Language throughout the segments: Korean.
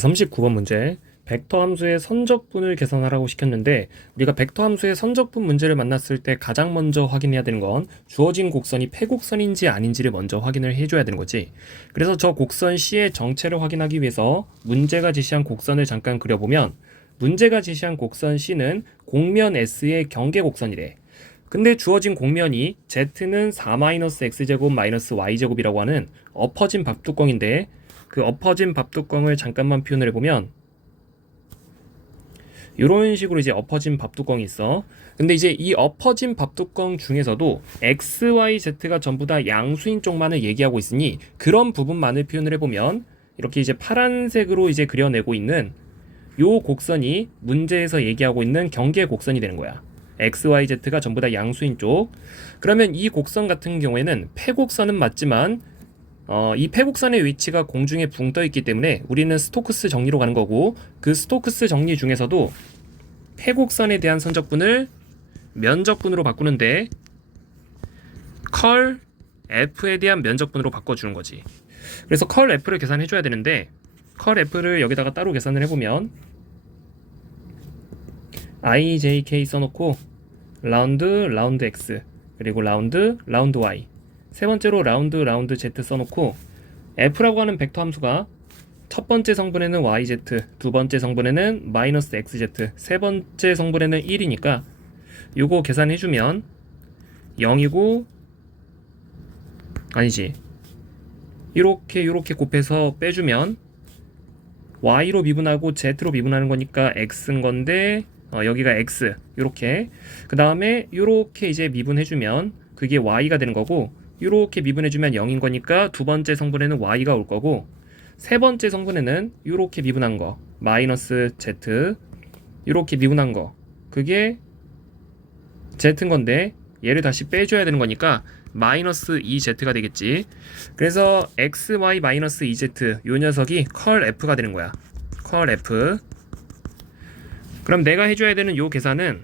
39번 문제. 벡터 함수의 선적분을 계산하라고 시켰는데 우리가 벡터 함수의 선적분 문제를 만났을 때 가장 먼저 확인해야 되는 건 주어진 곡선이 폐곡선인지 아닌지를 먼저 확인을 해줘야 되는 거지. 그래서 저 곡선 C의 정체를 확인하기 위해서 문제가 제시한 곡선을 잠깐 그려보면 문제가 제시한 곡선 C는 곡면 S의 경계 곡선이래. 근데 주어진 곡면이 Z는 4-X제곱 마이너스 Y제곱이라고 하는 엎어진 밥뚜껑인데 그 엎어진 밥뚜껑을 잠깐만 표현을 해보면 이런 식으로 이제 엎어진 밥뚜껑이 있어. 근데 이제 이 엎어진 밥뚜껑 중에서도 x, y, z가 전부 다 양수인 쪽만을 얘기하고 있으니 그런 부분만을 표현을 해보면 이렇게 이제 파란색으로 이제 그려내고 있는 요 곡선이 문제에서 얘기하고 있는 경계 곡선이 되는 거야. x, y, z가 전부 다 양수인 쪽. 그러면 이 곡선 같은 경우에는 폐곡선은 맞지만 어, 이 폐곡선의 위치가 공중에 붕 떠 있기 때문에 우리는 스토크스 정리로 가는 거고 그 스토크스 정리 중에서도 폐곡선에 대한 선적분을 면적분으로 바꾸는데 컬 f에 대한 면적분으로 바꿔주는 거지. 그래서 컬 f를 계산해 줘야 되는데 컬 f를 여기다가 따로 계산을 해보면 i, j, k 써놓고 라운드, 라운드 x 그리고 라운드, 라운드 y 세 번째로 라운드 라운드 z 써놓고 f라고 하는 벡터 함수가 첫 번째 성분에는 yz, 두 번째 성분에는 마이너스 xz, 세 번째 성분에는 1이니까 요거 계산해주면 0이고 아니지. 이렇게 이렇게 곱해서 빼주면 y로 미분하고 z로 미분하는 거니까 x인 건데 어, 여기가 x. 이렇게. 그 다음에 이렇게 이제 미분해주면 그게 y가 되는 거고 이렇게 미분해주면 0인 거니까 두 번째 성분에는 y가 올 거고 세 번째 성분에는 이렇게 미분한 거 마이너스 z 이렇게 미분한 거. 그게 z인 건데 얘를 다시 빼줘야 되는 거니까 마이너스 2z가 되겠지. 그래서 x, y 마이너스 2z 요 녀석이 컬 f가 되는 거야. 컬 f. 그럼 내가 해줘야 되는 요 계산은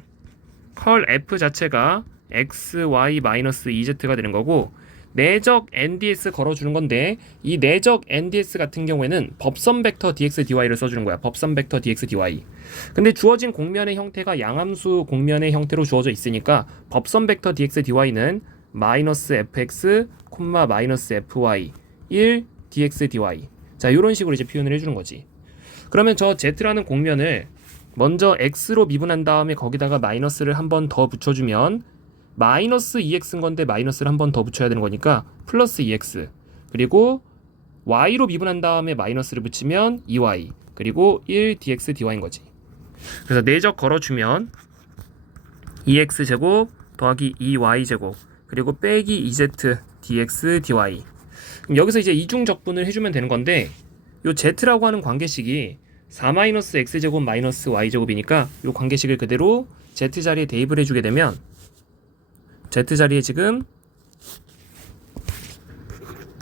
컬 f 자체가 x, y 마이너스 2z가 되는 거고 내적 NDS 걸어주는 건데 이 내적 NDS 같은 경우에는 법선 벡터 dx dy를 써주는 거야. 법선 벡터 dx dy. 근데 주어진 공면의 형태가 양함수 공면의 형태로 주어져 있으니까 법선 벡터 dx dy는 마이너스 fx, 콤마 마이너스 fy 1 dx dy. 자 이런 식으로 이제 표현을 해주는 거지. 그러면 저 z라는 공면을 먼저 x로 미분한 다음에 거기다가 마이너스를 한 번 더 붙여주면 마이너스 2x인 건데 마이너스를 한 번 더 붙여야 되는 거니까 플러스 2x 그리고 y로 미분한 다음에 마이너스를 붙이면 2y 그리고 1 dx dy인 거지. 그래서 내적 걸어주면 2x 제곱 더하기 2y 제곱. 그리고 빼기 2z dx dy 그럼 여기서 이제 이중 적분을 해주면 되는 건데 요 z라고 하는 관계식이 4 x제곱 마이너스 y제곱이니까 요 관계식을 그대로 z 자리에 대입을 해주게 되면 z 자리에 지금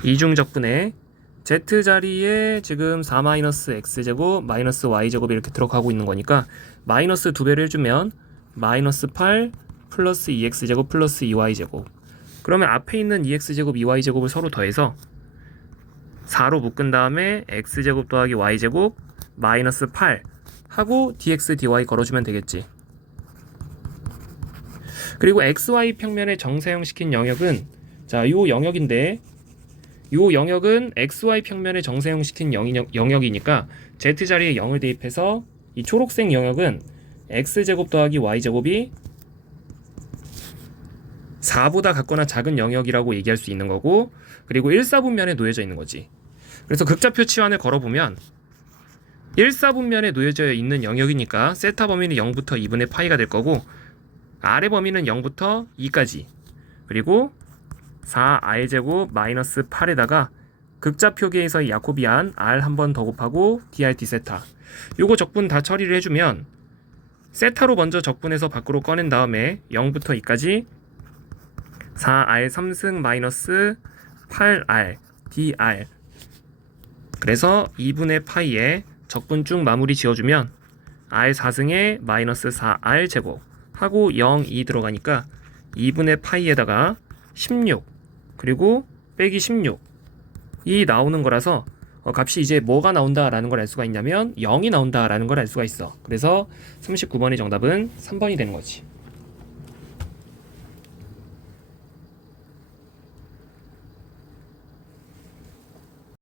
이중적분에 z 자리에 지금 4-x제곱 마이너스 y제곱이 이렇게 들어가고 있는 거니까 마이너스 두 배를 해주면 마이너스 8 플러스 2x제곱 플러스 2y제곱. 그러면 앞에 있는 2x제곱 2y제곱을 서로 더해서 4로 묶은 다음에 x제곱 더하기 y제곱 마이너스 8 하고 dx dy 걸어주면 되겠지 그리고 xy 평면에 정사형시킨 영역은 자, 요 영역인데 요 영역은 xy 평면에 정사형시킨 영역, 영역 이니까 z 자리에 0을 대입해서 이 초록색 영역은 x제곱 더하기 y제곱이 4보다 같거나 작은 영역이라고 얘기할 수 있는 거고 그리고 1사분면에 놓여져 있는 거지. 그래서 극좌표 치환을 걸어보면 1사분면에 놓여져 있는 영역이니까 세타 범위는 0부터 2분의 파이가 될 거고 아래 범위는 0부터 2까지. 그리고 4r제곱 마이너스 8에다가 극자 표기에서의 야코비안 r 한 번 더 곱하고 drt 세타. 요거 적분 다 처리를 해주면 세타로 먼저 적분해서 밖으로 꺼낸 다음에 0부터 2까지 4r 3승 마이너스 8r dr 그래서 2분의 파이에 적분 쭉 마무리 지어주면 r 4승에 마이너스 4r 제곱 하고 0, 2 들어가니까 2분의 파이에다가 16 그리고 빼기 16이 나오는 거라서 어, 값이 이제 뭐가 나온다라는 걸 알 수가 있냐면 0이 나온다라는 걸 알 수가 있어. 그래서 39번의 정답은 3번이 되는 거지.